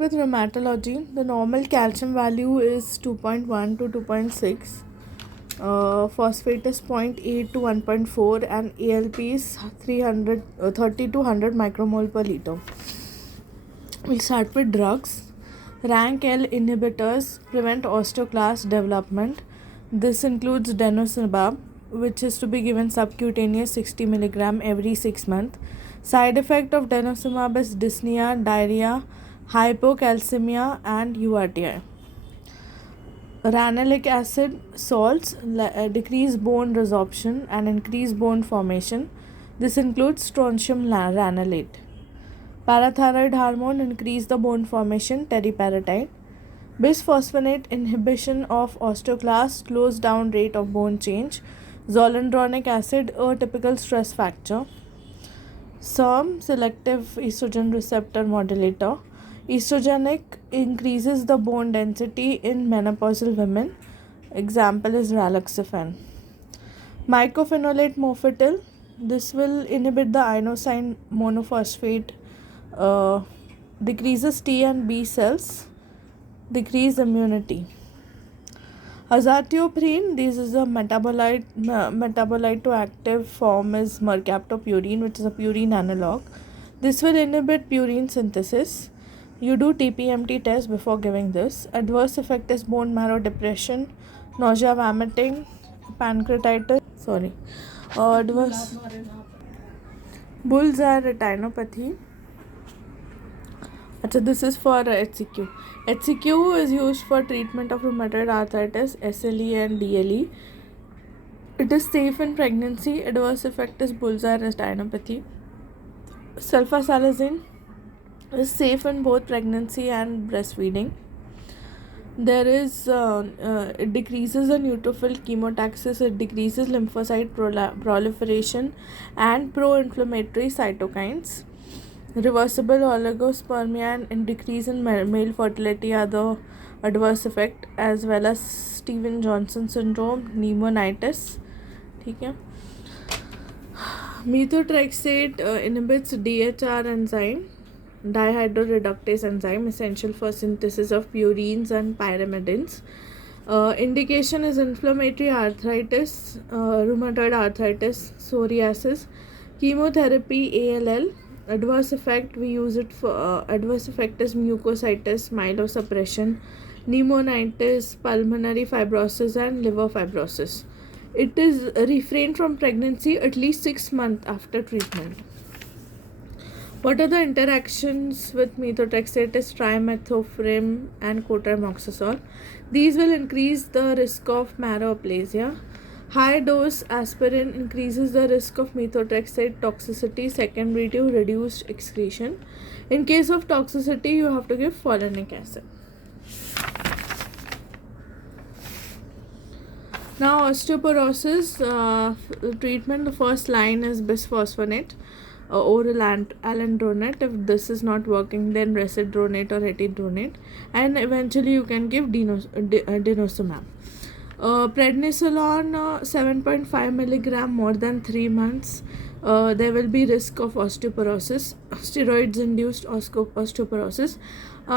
With rheumatology, the normal calcium value is 2.1 to 2.6, phosphate is 0.8 to 1.4, and ALP is 30 to 100 micromole per liter. We'll start with drugs. Rank L inhibitors prevent osteoclast development. This includes denosumab, which is to be given subcutaneous 60 mg every 6 months. Side effect of denosumab is dyspnea, diarrhea, hypocalcemia, and URTI. Ranelic acid salts decrease bone resorption and increase bone formation. This includes strontium ranelate. Parathyroid hormone increase the bone formation, teriparatide. Bisphosphonate inhibition of osteoclast slows down rate of bone change. Zoledronic acid, a typical stress factor. SERM, selective estrogen receptor modulator. Estrogenic increases the bone density in menopausal women. Example is raloxifene. Mycophenolate mofetil. This will inhibit the inosine monophosphate, decreases T and B cells, decrease immunity. Azathioprine, this is a metabolite to active form is mercaptopurine, which is a purine analog. This will inhibit purine synthesis. You do TPMT test before giving this. Adverse effect is bone marrow depression, nausea, vomiting, pancreatitis. Adverse bullseye retinopathy. This is for HCQ. HCQ is used for treatment of rheumatoid arthritis, SLE and DLE. It is safe in pregnancy. Adverse effect is bullseye retinopathy. Sulfasalazine is safe in both pregnancy and breastfeeding. There is it decreases the neutrophil chemotaxis, it decreases lymphocyte proliferation and pro-inflammatory cytokines. Reversible oligospermia and decrease in male fertility are the adverse effect, as well as Steven-Johnson syndrome, pneumonitis. Okay. Methotrexate inhibits DHR enzyme, dihydroreductase enzyme, essential for synthesis of purines and pyrimidines. Indication is inflammatory arthritis, rheumatoid arthritis, psoriasis, chemotherapy, ALL. Adverse effect, we use it for adverse effect is mucositis, myelosuppression, pneumonitis, pulmonary fibrosis, and liver fibrosis. It is refrained from pregnancy at least 6 months after treatment. What are the interactions with methotrexate is trimethoprim and cotrimoxazole. These will increase the risk of marrow aplasia. High dose aspirin increases the risk of methotrexate toxicity secondary to reduced excretion. In case of toxicity, you have to give folinic acid. Now, osteoporosis treatment, the first line is bisphosphonate, oral alendronate. If this is not working, then residronate or etidronate, and eventually you can give denosumab. Prednisolone 7.5 mg more than 3 months, there will be risk of osteoporosis, steroids induced osteoporosis.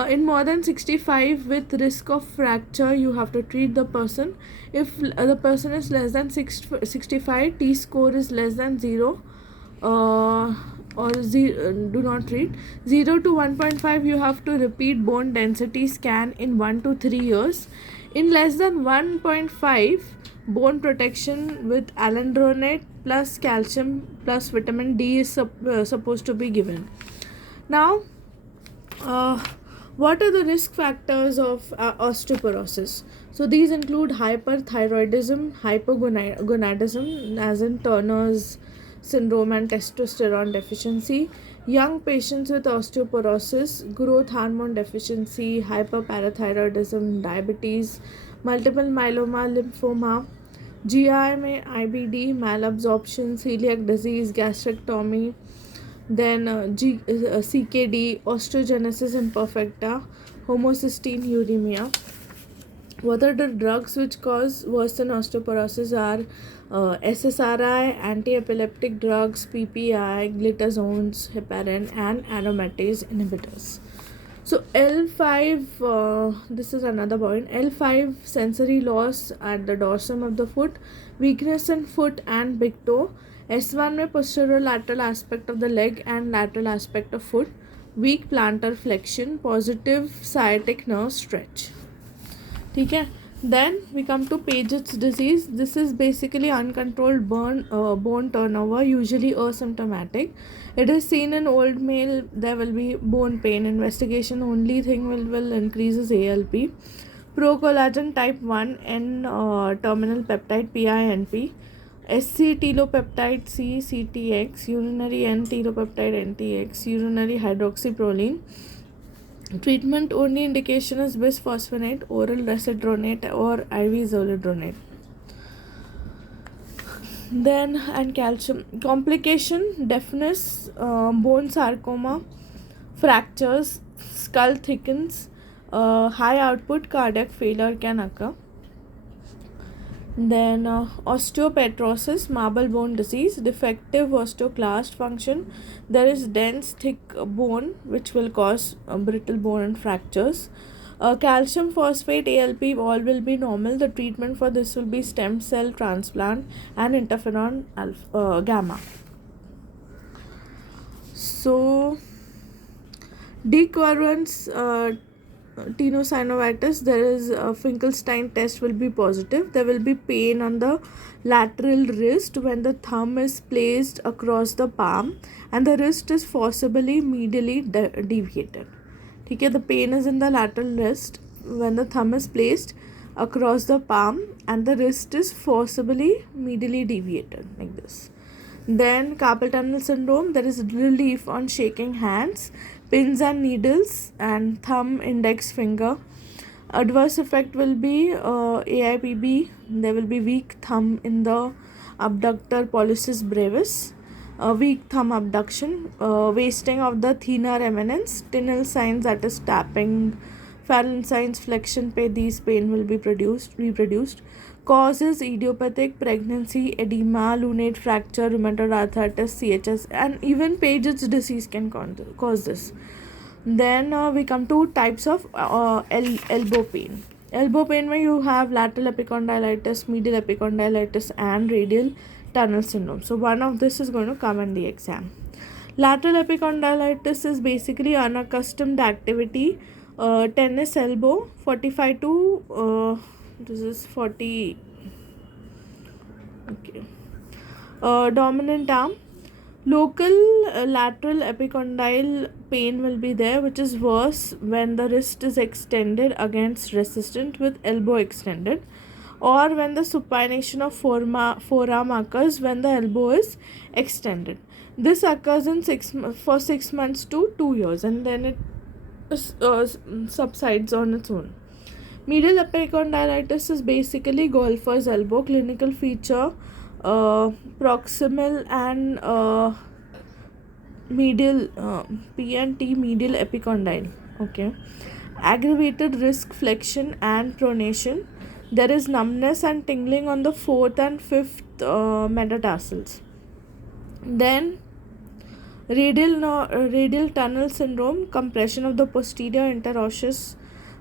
In more than 65 with risk of fracture, you have to treat the person. If the person is less than 65, T score is less than 0, do not treat. 0 to 1.5, you have to repeat bone density scan in 1 to 3 years. In less than 1.5, bone protection with alendronate plus calcium plus vitamin D is supposed to be given. Now, what are the risk factors of osteoporosis? So these include hyperthyroidism, hypogonadism, as in Turner's syndrome, and testosterone deficiency. Young patients with osteoporosis, growth hormone deficiency, hyperparathyroidism, diabetes, multiple myeloma, lymphoma, GI में IBD, malabsorption, celiac disease, gastrectomy, then CKD, osteogenesis imperfecta, homocysteine uremia. What are the drugs which cause worsen osteoporosis are SSRI, anti-epileptic drugs, PPI, glitazones, heparin, and aromatase inhibitors. So L5, this is another point. L5, sensory loss at the dorsum of the foot, weakness in foot and big toe. S1 में posterior lateral aspect of the leg and lateral aspect of foot, weak plantar flexion, positive sciatic nerve stretch. ठीक है. Then we come to Paget's disease. This is basically uncontrolled bone turnover, usually asymptomatic. It is seen in old male. There will be bone pain. Investigation only thing will increases ALP. Procollagen type 1 and terminal peptide PINP. SC telopeptide C CTX, urinary N telopeptide NTX, urinary hydroxyproline. Treatment only indication is bisphosphonate, oral resedronate or IV zoledronate. Then and calcium complication, deafness, bone sarcoma, fractures, skull thickens, high output cardiac failure can occur. Then osteopetrosis, marble bone disease, defective osteoclast function. There is dense thick bone which will cause brittle bone and fractures. Calcium phosphate, ALP, all will be normal. The treatment for this will be stem cell transplant and interferon alpha, gamma. So dequerence, tenosynovitis, there is a Finkelstein test will be positive. There will be pain on the lateral wrist when the thumb is placed across the palm and the wrist is forcibly medially deviated. Okay, the pain is in the lateral wrist when the thumb is placed across the palm and the wrist is forcibly medially deviated like this. Then carpal tunnel syndrome, there is relief on shaking hands, pins and needles and thumb index finger. Adverse effect will be AIPB. There will be weak thumb in the abductor pollicis brevis, weak thumb abduction, wasting of the thenar eminence, tinel signs, that is tapping, Fallon signs, flexion pay, these pain will be reproduced. Causes idiopathic pregnancy, edema, lunate fracture, rheumatoid arthritis, CHS, and even Paget's disease can cause this. Then we come to types of elbow pain. Elbow pain where you have lateral epicondylitis, medial epicondylitis and radial tunnel syndrome. So one of this is going to come in the exam. Lateral epicondylitis is basically unaccustomed activity. Tennis elbow, 45 to this is 40. Okay. Dominant arm. Local lateral epicondyle pain will be there, which is worse when the wrist is extended against resistant with elbow extended, or when the supination of forearm occurs when the elbow is extended. This occurs in 6 months to 2 years, and then it subsides on its own. Medial epicondylitis is basically golfer's elbow. Clinical feature, proximal and medial P and T medial epicondyle. Okay. Aggravated wrist flexion and pronation. There is numbness and tingling on the 4th and 5th metatarsals. Then radial tunnel syndrome, compression of the posterior interosseous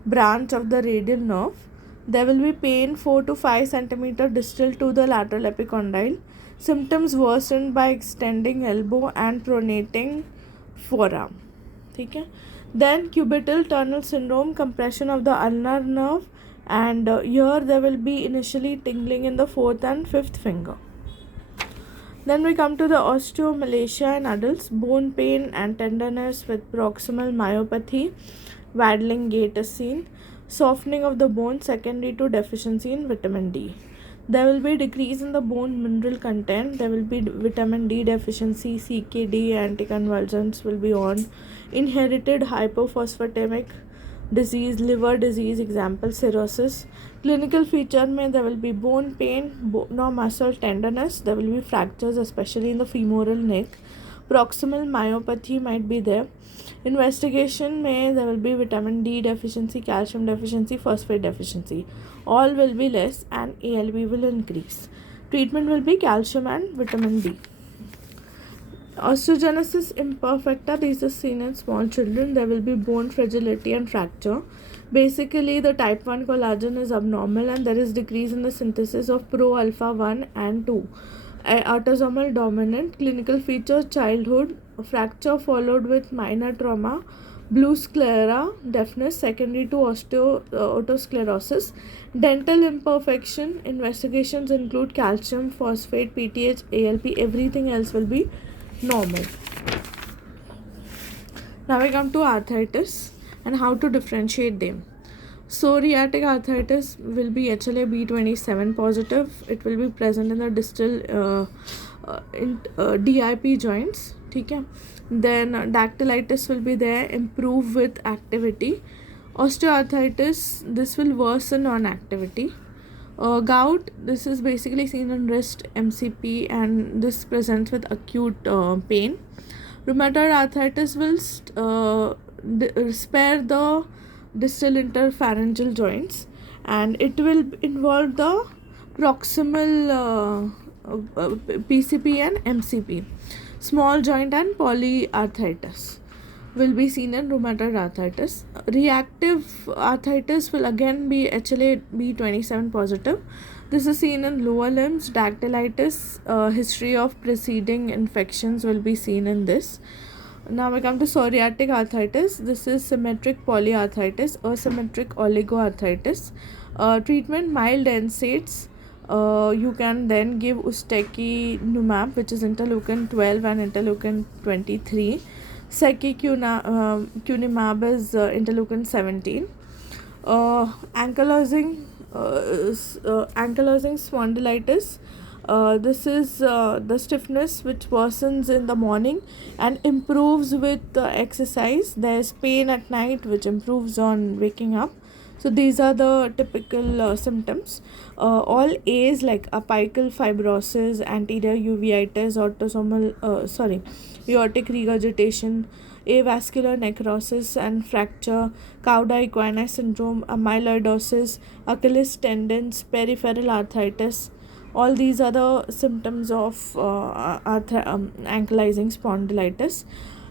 branch of the radial nerve. There will be pain 4 to 5 cm distal to the lateral epicondyle. Symptoms worsened by extending elbow and pronating forearm. Okay? Then cubital tunnel syndrome, compression of the ulnar nerve, and here there will be initially tingling in the 4th and 5th finger. Then we come to the osteomalacia in adults, bone pain and tenderness with proximal myopathy, waddling gait is seen, softening of the bone secondary to deficiency in vitamin D. There will be decrease in the bone mineral content, there will be vitamin D deficiency, CKD, anticonvulsants will be on, inherited hypophosphatemic disease, liver disease, example cirrhosis. Clinical feature में there will be bone pain, muscle tenderness, there will be fractures especially in the femoral neck, proximal myopathy might be there. Investigation में there will be vitamin D deficiency, calcium deficiency, phosphate deficiency. All will be less and ALB will increase. Treatment will be calcium and vitamin D. Osteogenesis imperfecta, this is seen in small children. There will be bone fragility and fracture. Basically, the type 1 collagen is abnormal and there is decrease in the synthesis of pro-alpha 1 and 2. Autosomal dominant. Clinical features: childhood, fracture followed with minor trauma, blue sclera, deafness secondary to otosclerosis. Dental imperfection. Investigations include calcium, phosphate, PTH, ALP. Everything else will be normal. Now we come to arthritis and how to differentiate them. Psoriatic arthritis will be HLA-B27 positive. It will be present in the distal DIP joints. Okay. Then dactylitis will be there, improve with activity. Osteoarthritis, this will worsen on activity. Gout, this is basically seen in wrist MCP and this presents with acute pain. Rheumatoid arthritis will spare the distal interpharyngeal joints and it will involve the proximal PCP and MCP. Small joint and polyarthritis will be seen in rheumatoid arthritis. Reactive arthritis will again be HLA-B27 positive. This is seen in lower limbs. Dactylitis, history of preceding infections will be seen in this. Now we come to psoriatic arthritis. This is symmetric polyarthritis, asymmetric oligoarthritis. Treatment: mild NSAIDs. You can then give ustekinumab, which is interleukin 12 and interleukin 23. Secukinumab is interleukin 17. Ankylosing spondylitis. This is the stiffness which worsens in the morning and improves with exercise. There is pain at night which improves on waking up. So these are the typical symptoms. All A's like apical fibrosis, anterior uveitis, aortic regurgitation, avascular necrosis and fracture, cauda equina syndrome, amyloidosis, Achilles tendons, peripheral arthritis. All these are the symptoms of ankylosing spondylitis.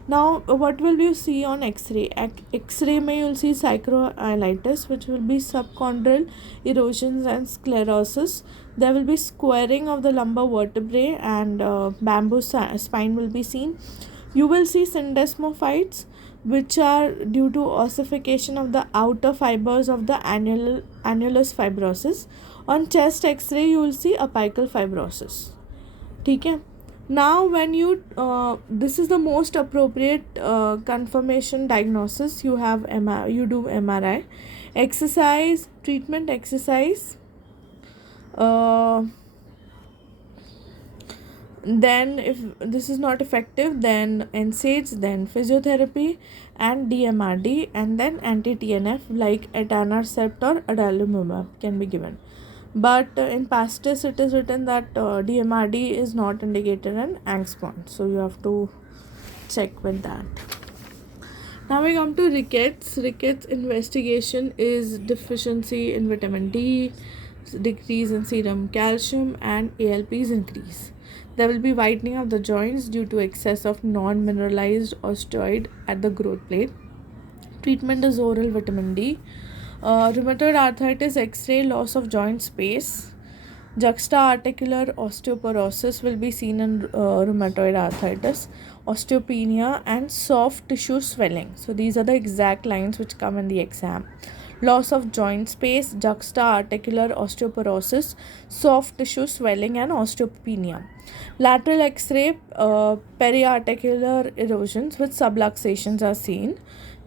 Now, what will you see on X-ray? X-ray may you'll see sacroiliitis, which will be subchondral erosions and sclerosis. There will be squaring of the lumbar vertebrae and bamboo spine will be seen. You will see syndesmophytes, which are due to ossification of the outer fibers of the annulus fibrosis. On chest X-ray, you will see apical fibrosis. Okay. Now when you this is the most appropriate confirmation diagnosis. You have you do MRI. Exercise treatment, exercise. Then if this is not effective, then NSAIDs, then physiotherapy and DMRD, and then anti-TNF like etanercept or adalimumab can be given. But in pastis it is written that DMRD is not indicated in angstpon, so you have to check with that. Now we come to rickets. Rickets investigation is deficiency in vitamin D, decrease in serum calcium, and ALPs increase. There will be whitening of the joints due to excess of non-mineralized osteoid at the growth plate. Treatment is oral vitamin D. Rheumatoid arthritis X-ray, loss of joint space. Juxta-articular osteoporosis will be seen in rheumatoid arthritis. Osteopenia and soft tissue swelling. So these are the exact lines which come in the exam. Loss of joint space, juxta-articular osteoporosis, soft tissue swelling and osteopenia. Lateral X-ray, periarticular erosions with subluxations are seen.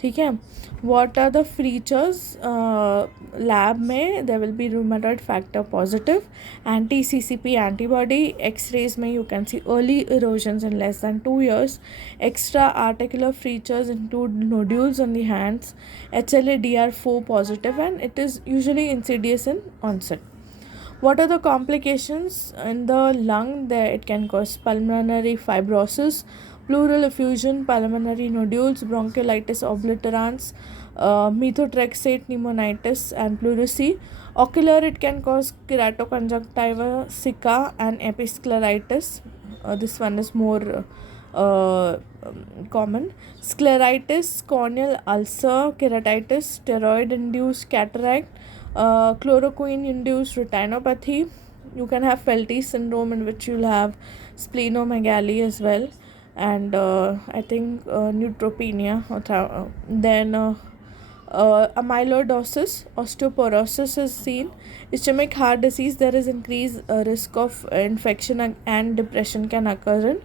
ठीक है. What are the features? Lab में there will be rheumatoid factor positive, anti-CCP antibody. X-rays में you can see early erosions in less than 2 years. Extra articular features include nodules on the hands, HLA-DR4 positive, and it is usually insidious in onset. What are the complications in the lung? There it can cause pulmonary fibrosis, pleural effusion, pulmonary nodules, bronchiolitis obliterans, methotrexate pneumonitis and pleurisy. Ocular, it can cause keratoconjunctiva, sicca and episcleritis. This one is more common. Scleritis, corneal ulcer, keratitis, steroid-induced cataract, chloroquine-induced retinopathy. You can have Felty syndrome, in which you'll have splenomegaly as well, and I think neutropenia. Then amyloidosis, osteoporosis is seen. Ischemic heart disease, there is increased risk of infection and depression can occur in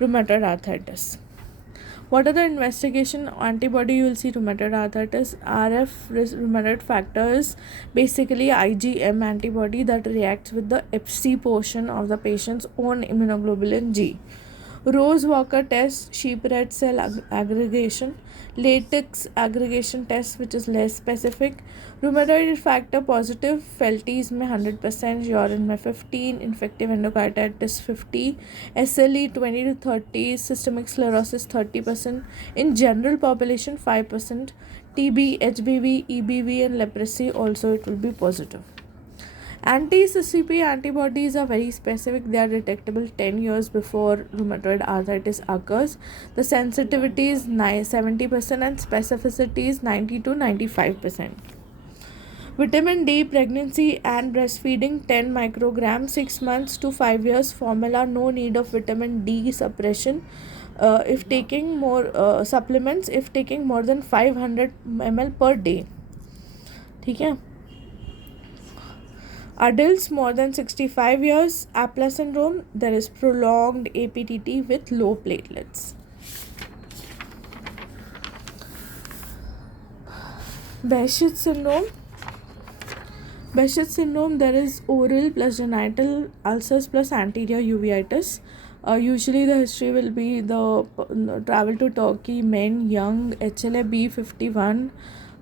rheumatoid arthritis. What are the investigation antibody you will see rheumatoid arthritis? RF rheumatoid factor is basically IgM antibody that reacts with the Fc portion of the patient's own immunoglobulin G. Rose-Walker test, sheep red cell aggregation, latex aggregation test, which is less specific. Rheumatoid factor positive, Felties में 100%, urine में 15, infective endocarditis 50, SLE 20 to 30, systemic sclerosis 30%, in general population 5%, TB, HBV, EBV and leprosy also it will be positive. Anti-CCP antibodies are very specific. They are detectable 10 years before rheumatoid arthritis occurs. The sensitivity is 70% and specificity is 90 to 95%. Vitamin D, pregnancy and breastfeeding 10 micrograms, 6 months to 5 years. Formula, no need of vitamin D suppression. If taking more supplements, if taking more than 500 ml per day. ठीक है. Adults more than 65 years, Apla syndrome, there is prolonged APTT with low platelets. Behçet syndrome, there is oral plus genital ulcers plus anterior uveitis. Usually the history will be the travel to Turkey, men, young, HLA-B 51.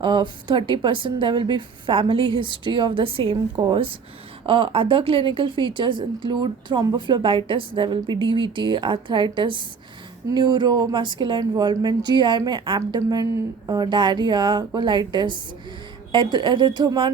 30% there will be family history of the same cause. Other clinical features include thrombophlebitis, there will be DVT, arthritis, neuromuscular involvement, GI में abdomen, diarrhea, colitis, erythema